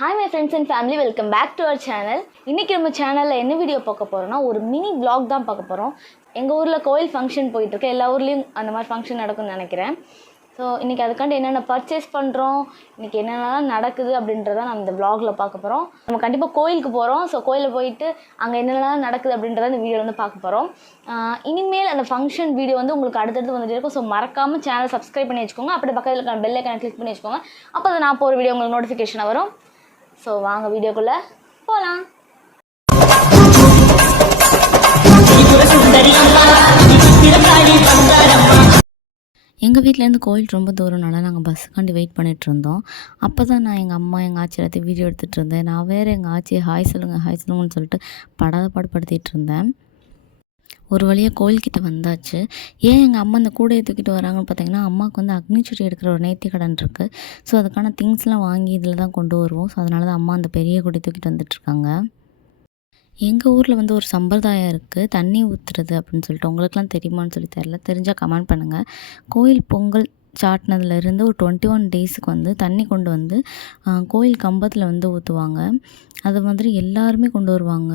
Hi my friends and family, welcome back to our channel. இன்னைக்கு நம்ம சேனல்ல என்ன வீடியோ பார்க்க போறோம்னா ஒரு மினி vlog தான் பார்க்க போறோம். எங்க ஊர்ல கோயில் ஃபங்க்ஷன் போயிட்டு இருக்கு. எல்லா ஊர்லயும் அந்த மாதிரி ஃபங்க்ஷன் நடக்கும்னு நினைக்கிறேன். ஸோ இன்னைக்கு அதுக்காண்டி என்னென்ன பர்ச்சேஸ் பண்ணுறோம், இன்னைக்கு என்னென்னலாம் நடக்குது அப்படின்றத நம்ம இந்த vlogல பார்க்க போகிறோம். நம்ம கண்டிப்பாக கோயிலுக்கு போகிறோம். ஸோ கோயிலில் போயிட்டு அங்கே என்னென்னலாம் நடக்குது அப்படின்றத இந்த வீடியோ வந்து பார்க்க போகிறோம். இனிமேல் அந்த ஃபங்க்ஷன் வீடியோ வந்து உங்களுக்கு அடுத்தடுத்து வந்துட்டு இருக்கும். ஸோ மறக்காமல் சேனல் சப்ஸ்கிரைப் பண்ணி வச்சுக்கோங்க. அப்படியே பக்கத்தில் இருக்க பெல் ஐக்கானை கிளிக் பண்ணி வச்சுக்கோங்க. அப்போ அது நான் போகிற வீடியோ உங்களுக்கு நோட்டிஃபிகேஷனாக வரும். ஸோ வாங்க வீடியோக்குள்ளே போகலாம். எங்கள் வீட்டிலேருந்து கோயில் ரொம்ப தூரம்னால நாங்கள் பஸ்ஸுக்காண்டி வெயிட் பண்ணிகிட்டு இருந்தோம். அப்போ தான் நான் எங்கள் அம்மா எங்கள் ஆச்சி எல்லாத்தையும் வீடியோ எடுத்துகிட்டு இருந்தேன். நான் வேறு எங்கள் ஆச்சி ஹாய் சொல்லுங்கன்னு சொல்லிட்டு பாடுபடுத்திகிட்டு இருந்தேன். ஒரு வழியாக கோயில்கிட்ட வந்தாச்சு. ஏன் எங்கள் அம்மா இந்த கூடையை தூக்கிட்டு வராங்கன்னு பார்த்தீங்கன்னா, அம்மாவுக்கு வந்து அக்னிச்சட்டி எடுக்கிற ஒரு நேர்த்தி கடன் இருக்குது. ஸோ அதுக்கான திங்ஸ்லாம் வாங்கி இதில் தான் கொண்டு வருவோம். ஸோ அதனால தான் அம்மா அந்த பெரிய கூடையை தூக்கிட்டு வந்துட்டுருக்காங்க. எங்கள் ஊரில் வந்து ஒரு சம்பிரதாயம் இருக்குது, தண்ணி ஊற்றுறது அப்படின்னு சொல்லிட்டு. உங்களுக்குலாம் தெரியுமான்னு சொல்லி தெரிஞ்சால் கமெண்ட் பண்ணுங்கள். கோயில் பொங்கல் சாட்டினதுலேருந்து ஒரு 21 டேஸுக்கு வந்து தண்ணி கொண்டு வந்து கோயில் கம்பத்தில் வந்து ஊற்றுவாங்க. அது மாதிரி எல்லாருமே கொண்டு வருவாங்க.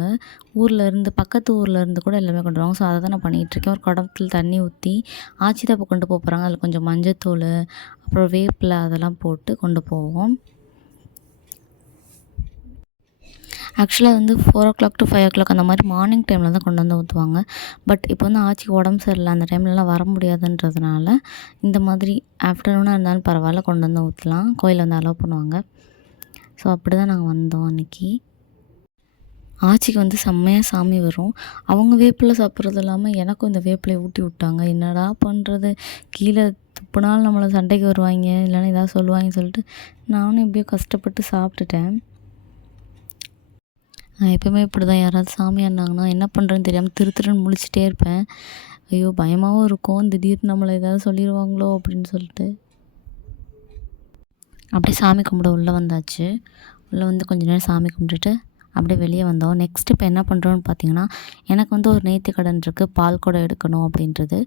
பக்கத்து ஊரில் இருந்து கூட எல்லாமே கொண்டு வருவாங்க. ஸோ அதை தான் நான் பண்ணிகிட்ருக்கேன். ஒரு குடத்தில் தண்ணி ஊற்றி ஆச்சி தான் இப்போ கொண்டு போகிறாங்க. அதில் கொஞ்சம் மஞ்சத்தூள் அப்புறம் வேப்பிலை அதெல்லாம் போட்டு கொண்டு போவோம். ஆக்சுவலாக வந்து 4 o'clock to 5 o'clock அந்த மாதிரி மார்னிங் டைமில் தான் கொண்டு வந்து ஊற்றுவாங்க. பட் இப்போ வந்து ஆச்சிக்கு உடம்பு சரியில்லை, அந்த டைம்லலாம் வர முடியாதுன்றதுனால இந்த மாதிரி ஆஃப்டர்நூனாக இருந்தாலும் பரவாயில்ல கொண்டு வந்து ஊற்றலாம், கோயிலில் வந்து அலோவ் பண்ணுவாங்க. ஸோ அப்படி தான் நாங்கள் வந்தோம் அன்றைக்கி. ஆச்சிக்கு வந்து செம்மையாக சாமி வரும். அவங்க வேப்பிலை சாப்பிட்றது இல்லாமல் எனக்கும் இந்த வேப்பிலையை ஊட்டி விட்டாங்க. என்னடா பண்ணுறது, கீழே துப்புனாலும் நம்மளை சண்டைக்கு வருவாங்க, இல்லைன்னா ஏதாவது சொல்லுவாங்கன்னு சொல்லிட்டு நானும் எப்படியோ கஷ்டப்பட்டு சாப்பிட்டுட்டேன். நான் எப்போவுமே இப்படி தான், யாராவது சாமி ஆடினாங்கன்னா என்ன பண்ணுறேன்னு தெரியாமல் திருன்னு முழிச்சிட்டே இருப்பேன். ஐயோ பயமாகவும் இருக்கும், திடீர்னு நம்மளை ஏதாவது சொல்லிடுவாங்களோ அப்படின்னு சொல்லிட்டு. அப்படியே சாமி கும்பிட உள்ளே வந்தாச்சு. உள்ளே வந்து கொஞ்ச நேரம் சாமி கும்பிட்டுட்டு அப்படியே வெளியே வந்தோம். நெக்ஸ்ட்டு இப்போ என்ன பண்ணுறோன்னு பார்த்தீங்கன்னா, எனக்கு வந்து ஒரு நேர்த்தி கடன் இருக்குது, பால் குடம் எடுக்கணும் அப்படின்றது.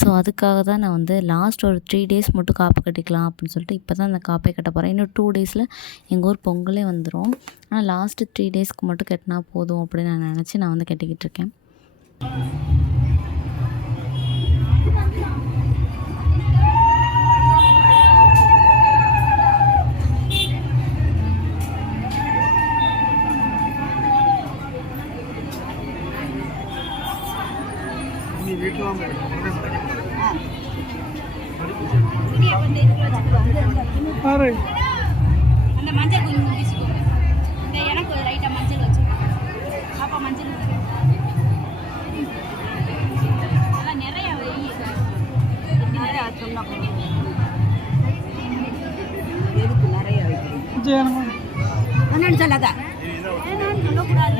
ஸோ அதுக்காக தான் நான் வந்து லாஸ்ட் ஒரு 3 days மட்டும் காப்பு கட்டிக்கலாம் அப்படின்னு சொல்லிட்டு இப்போ தான் அந்த காப்பை கட்ட போகிறேன். இன்னும் 2 daysல எங்கள் ஊர் பொங்கலே வந்துடும். ஆனால் லாஸ்ட்டு 3 daysக்கு மட்டும் கட்டினா போதும் அப்படின்னு நான் நினச்சி நான் வந்து கட்டிக்கிட்டு இருக்கேன். அந்த மஞ்சள் கொஞ்சம் வீசிக்கோங்க. இந்த எனக்கு லைட்டாக மஞ்சள் வச்சு பாப்பா மஞ்சள் அதெல்லாம் நிறைய நிறையா சொன்னா எதுக்கு நிறைய வைக்கிறீங்க சொல்லாத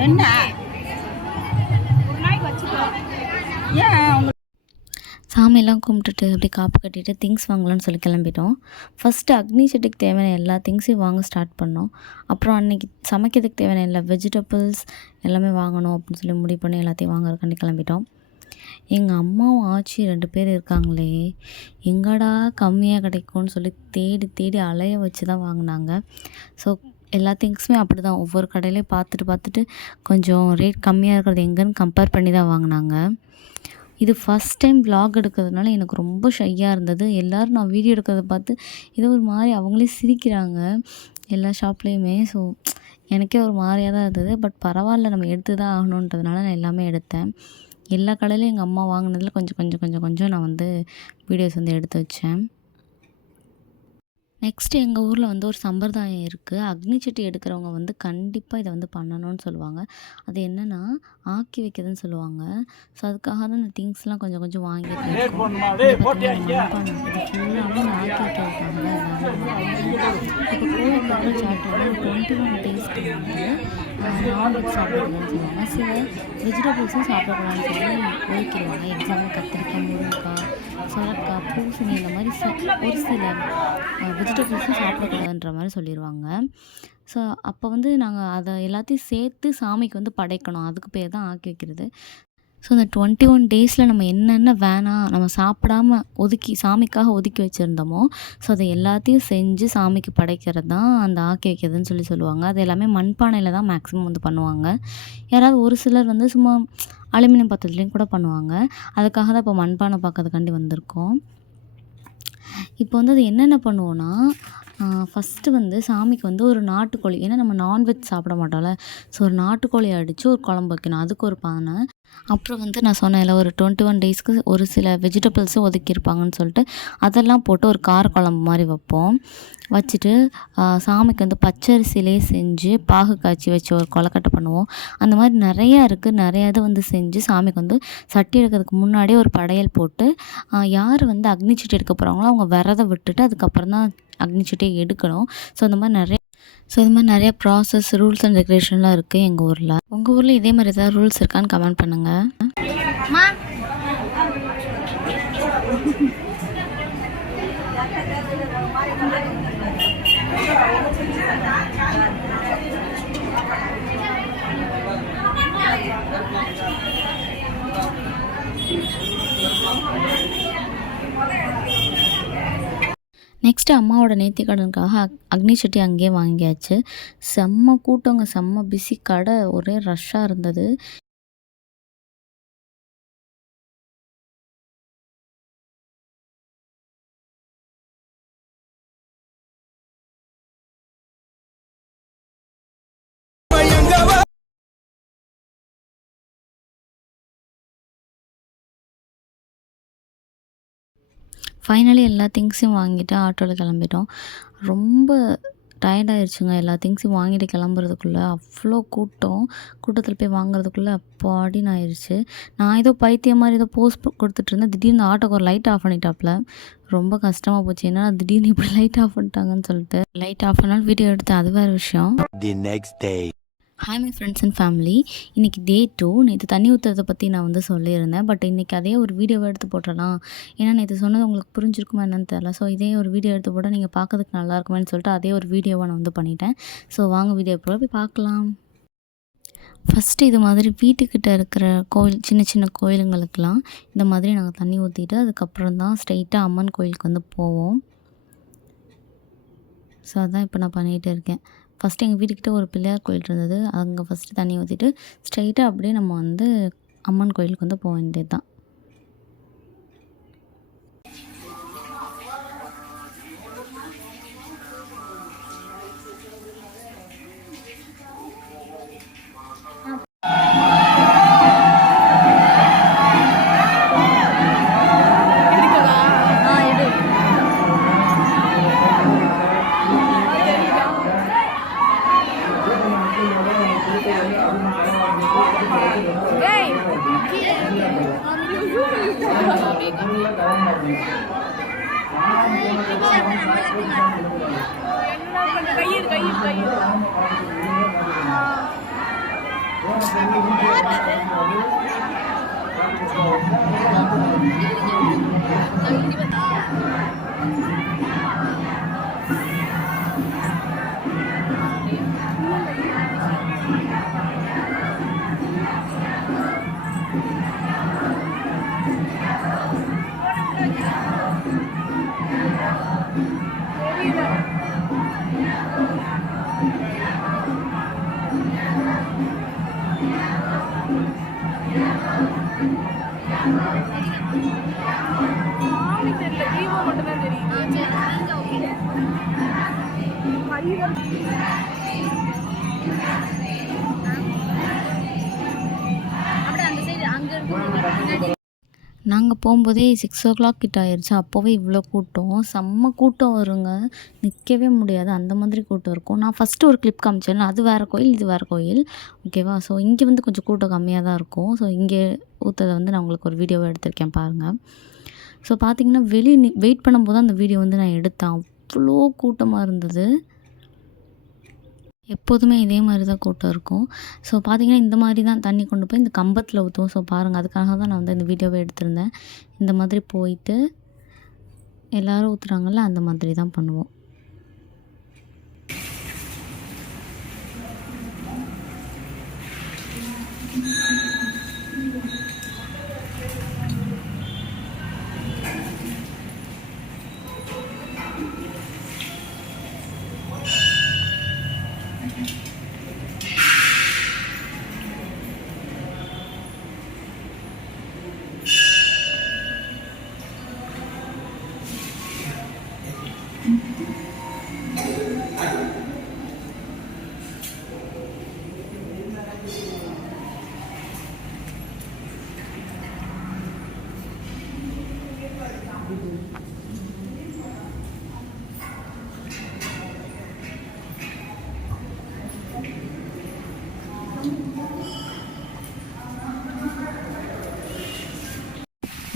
என்ன ஒரு நாளைக்கு வச்சுக்கலாம். ஏன் சாமியெல்லாம் கும்பிட்டுட்டு அப்படியே காப்பு கட்டிட்டு திங்ஸ் வாங்கலாம்னு சொல்லி கிளம்பிட்டோம். ஃபஸ்ட்டு அக்னி சட்டிக்கு தேவையான எல்லா திங்ஸையும் வாங்க ஸ்டார்ட் பண்ணோம். அப்புறம் அன்றைக்கி சமைக்கிறதுக்கு தேவையான எல்லா வெஜிடபிள்ஸ் எல்லாமே வாங்கணும் அப்படின்னு சொல்லி முடிவு பண்ணி எல்லாத்தையும் வாங்குறதுக்காண்டி கிளம்பிட்டோம். எங்கள் அம்மாவும் ஆச்சி 2 பேர் இருக்காங்களே, எங்கடா கம்மியாக கிடைக்கும்னு சொல்லி தேடி தேடி அலைய வச்சு தான் வாங்கினாங்க. ஸோ எல்லா திங்ஸுமே அப்படி தான் ஒவ்வொரு கடையிலையும் பார்த்துட்டு கொஞ்சம் ரேட் கம்மியாக இருக்கிறது எங்கேன்னு கம்பேர் பண்ணி தான் வாங்கினாங்க. இது ஃபஸ்ட் டைம் vlog எடுக்கிறதுனால எனக்கு ரொம்ப ஷையாக இருந்தது. எல்லோரும் நான் வீடியோ எடுக்கிறத பார்த்து ஏதோ ஒரு மாதிரி அவங்களே சிரிக்கிறாங்க எல்லா ஷாப்லேயுமே. ஸோ எனக்கே ஒரு மாதிரியாக தான் இருந்தது. பட் பரவாயில்ல, நம்ம எடுத்து தான் ஆகணுன்றதுனால நான் எல்லாமே எடுத்தேன். எல்லா கடையிலையும் எங்கள் அம்மா வாங்கினதில் கொஞ்சம் நான் வந்து வீடியோஸ் வந்து எடுத்து வச்சேன். நெக்ஸ்ட்டு எங்கள் ஊரில் வந்து ஒரு சம்பிரதாயம் இருக்குது. அக்னி சட்டி எடுக்கிறவங்க வந்து கண்டிப்பாக இதை வந்து பண்ணணும்னு சொல்லுவாங்க. அது என்னென்னா ஆக்கி வைக்கிறதுன்னு சொல்லுவாங்க. ஸோ அதுக்காக தான் இந்த திங்ஸ்லாம் கொஞ்சம் வாங்கிட்டு இருக்கோம். ஃபுல்லாகவே நான் ஆக்கி வைக்கிறதுக்காக தான் எல்லாமே. இப்போ கோயில் பொங்கல் சாப்பிட்டோம்னா 21 டேஸ்க்கு வந்து நான்வெஜ் சாப்பிடக்கூடாதுன்னு சொல்லுவாங்க. சில வெஜிடபிள்ஸும் சாப்பிடக்கூடாதுன்னு சொல்லி ஒதுக்கிடுவாங்க. எக்ஸாம்பிள் கத்திரிக்காய், முருங்கைக்காய், சொரக்காய், பூசணி இந்த மாதிரி ஒரு சில வெஜிடபிள்ஸும் சாப்பிடக்கூடாதுன்ற மாதிரி சொல்லிடுவாங்க. ஸோ அப்போ வந்து நாங்கள் அதை எல்லாத்தையும் சேர்த்து சாமிக்கு வந்து படைக்கணும். அதுக்கு பேர் தான் ஆக்கி வைக்கிறது. ஸோ இந்த 21 டேஸில் நம்ம என்னென்ன வேணாம் நம்ம சாப்பிடாம சாமிக்காக ஒதுக்கி வச்சுருந்தோமோ ஸோ அதை எல்லாத்தையும் செஞ்சு சாமிக்கு படைக்கிறது தான் அந்த ஆக்கி வைக்கிறதுன்னு சொல்லுவாங்க. அது எல்லாமே மண்பானையில் தான் மேக்ஸிமம் வந்து பண்ணுவாங்க. யாராவது ஒரு சிலர் வந்து சும்மா அலுமினியம் பாத்திரத்துலேயும் கூட பண்ணுவாங்க. அதுக்காக தான் இப்போ மண்பானை பார்க்கறதுக்காண்டி வந்திருக்கோம். இப்போ வந்து அது என்னென்ன பண்ணுவோன்னா, ஃபஸ்ட்டு வந்து சாமிக்கு வந்து ஒரு நாட்டுக்கோழி, ஏன்னா நம்ம நான்வெஜ் சாப்பிட மாட்டோம்ல, ஸோ ஒரு நாட்டுக்கோழி அடித்து ஒரு குழம்பு வைக்கணும். அதுக்கு ஒரு பானை. அப்புறம் வந்து நான் சொன்னேன்ல ஒரு 21 டேஸ்க்கு ஒரு சில வெஜிடபிள்ஸும் ஒதுக்கியிருப்பாங்கன்னு சொல்லிட்டு அதெல்லாம் போட்டு ஒரு கார குழம்பு மாதிரி வைப்போம். வச்சுட்டு சாமிக்கு வந்து பச்சரிசிலே செஞ்சு பாகு காய்ச்சி வச்சு ஒரு கொலக்கட்டை பண்ணுவோம். அந்த மாதிரி நிறையா இருக்குது. நிறையா இது வந்து செஞ்சு சாமிக்கு வந்து சட்டி எடுக்கிறதுக்கு முன்னாடியே ஒரு படையல் போட்டு யார் வந்து அக்னி சட்டி எடுக்க போகிறாங்களோ அவங்க விரதம் விட்டுட்டு அதுக்கப்புறம் தான் அக்னி சட்டியை எடுக்கணும். ஸோ இந்த மாதிரி நிறைய ப்ராசஸ், ரூல்ஸ் அண்ட் ரெகுலேஷன்லாம் இருக்குது எங்கள் ஊரில். உங்கள் ஊரில் இதே மாதிரி ஏதாவது ரூல்ஸ் இருக்கான்னு கமெண்ட் பண்ணுங்கள். நெக்ஸ்ட்டு அம்மாவோட நேர்த்திக்கடனுக்காக அக்னி சட்டி அங்கேயே வாங்கியாச்சு. செம்ம கூட்டங்க, செம்ம பிஸி, கடை ஒரே ரஷ்ஷாக இருந்தது. ஃபைனலி எல்லா திங்ஸையும் வாங்கிட்டு ஆட்டோவில் கிளம்பிட்டோம். ரொம்ப டயர்டாகிடுச்சுங்க. எல்லா திங்ஸையும் வாங்கிட்டு கிளம்புறதுக்குள்ளே அவ்வளோ கூட்டத்தில் போய் வாங்குறதுக்குள்ளே அப்பாடின்னு ஆயிடுச்சு. நான் ஏதோ பைத்தியம் மாதிரி ஏதோ போஸ் கொடுத்துட்ருந்தேன். திடீர்னு ஆட்டோக்கு ஒரு லைட் ஆஃப் பண்ணிட்டாப்புல. ரொம்ப கஷ்டமாக போச்சு. ஏன்னா திடீர்னு இப்படி லைட் ஆஃப் பண்ணிட்டாங்கன்னு சொல்லிட்டு லைட் ஆஃப் பண்ணாலும் வீடியோ எடுத்தேன், அது வேறு விஷயம். Hi my friends and family. இன்றைக்கி டே 2. நேற்று தண்ணி ஊற்றுறதை பற்றி நான் வந்து சொல்லியிருந்தேன். பட் இன்றைக்கி அதே ஒரு வீடியோவை எடுத்து போட்டுடலாம். ஏன்னா நேற்று சொன்னது உங்களுக்கு புரிஞ்சிருக்குமா என்னன்னு தெரியல. ஸோ இதே ஒரு வீடியோ எடுத்து போட்டால் நீங்கள் பார்க்கறதுக்கு நல்லாயிருக்குமேன்னு சொல்லிட்டு அதே ஒரு வீடியோவை நான் வந்து பண்ணிட்டேன். ஸோ வாங்க வீடியோ போய் பார்க்கலாம். ஃபஸ்ட்டு இது மாதிரி வீட்டுக்கிட்ட இருக்கிற கோயில், சின்ன சின்ன கோயிலுங்களுக்கெல்லாம் இந்த மாதிரி நாங்கள் தண்ணி ஊற்றிட்டு அதுக்கப்புறம் தான் ஸ்ட்ரெயிட்டாக அம்மன் கோயிலுக்கு வந்து போவோம். ஸோ அதான் இப்போ நான் பண்ணிகிட்டு இருக்கேன். ஃபஸ்ட்டு எங்கள் வீட்டுக்கிட்ட ஒரு பிள்ளையார் கோயில் இருந்தது. அங்கே ஃபஸ்ட்டு தண்ணி ஊற்றிட்டு ஸ்ட்ரைட்டாக அப்படியே நம்ம வந்து அம்மன் கோயிலுக்கு வந்து போக வேண்டியது தான். நாங்கள் போகும்போதே 6 o'clock கிட்ட ஆயிடுச்சு. அப்போவே இவ்வளோ கூட்டம், செம்ம கூட்டம் வருங்க. நிற்கவே முடியாது, அந்த மாதிரி கூட்டம் இருக்கும். நான் ஃபஸ்ட்டு ஒரு கிளிப் காமிச்சேன், அது வேறு கோயில், இது வேறு கோயில், ஓகேவா? ஸோ இங்கே வந்து கொஞ்சம் கூட்டம் கம்மியாக தான் இருக்கும். ஸோ இங்கே ஊற்றதை வந்து நான் உங்களுக்கு ஒரு வீடியோவை எடுத்திருக்கேன் பாருங்கள். ஸோ பார்த்திங்கன்னா வெளியே வெயிட் பண்ணும்போது அந்த வீடியோ வந்து நான் எடுத்தேன். அவ்வளோ கூட்டமாக இருந்தது. எப்போதுமே இதே மாதிரி தான் கூட்டம் இருக்கும். ஸோ பார்த்திங்கன்னா இந்த மாதிரி தான் தண்ணி கொண்டு போய் இந்த கம்பத்தில் ஊற்றுவோம். ஸோ பாருங்கள், அதுக்காக தான் நான் வந்து இந்த வீடியோவை எடுத்திருந்தேன். இந்த மாதிரி போயிட்டு எல்லோரும் ஊற்றுறாங்கல்ல, அந்த மாதிரி தான் பண்ணுவோம்.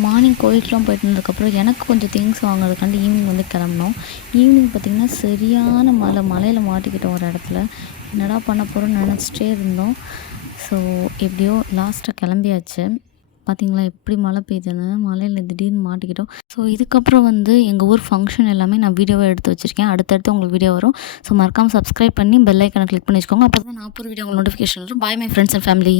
மார்னிங் கோயிலுக்குலாம் போயிட்டு வந்ததுக்கப்புறம் எனக்கு கொஞ்சம் திங்ஸ் வாங்குறதுக்காண்டி ஈவினிங் வந்து கிளம்புனோம். ஈவினிங் பார்த்திங்கன்னா சரியான மழையில் மாட்டிக்கிட்டோம் ஒரு இடத்துல. என்னடா பண்ண போகிறோம்னு நினச்சிட்டே இருந்தோம். ஸோ எப்படியோ லாஸ்ட்டாக கிளம்பியாச்சு. பார்த்திங்களா எப்படி மழை பெய்யுதுன்னு, மழையில் திடீர்னு மாட்டிக்கிட்டோம். ஸோ இதுக்கப்புறம் வந்து எங்கள் ஊர் ஃபங்க்ஷன் எல்லாமே நான் வீடியோவாக எடுத்து வச்சுருக்கேன். அடுத்தடுத்து உங்களுக்கு வீடியோ வரும். ஸோ மறக்காமல் சப்ஸ்கிரைப் பண்ணி பெல் ஐக்கனை கிளிக் பண்ணி வச்சுக்கோங்க. அப்போ தான் நான் போகிற வீடியோ உங்களுக்கு நோட்டிஃபிகேஷன் வரும். Bye my friends and family.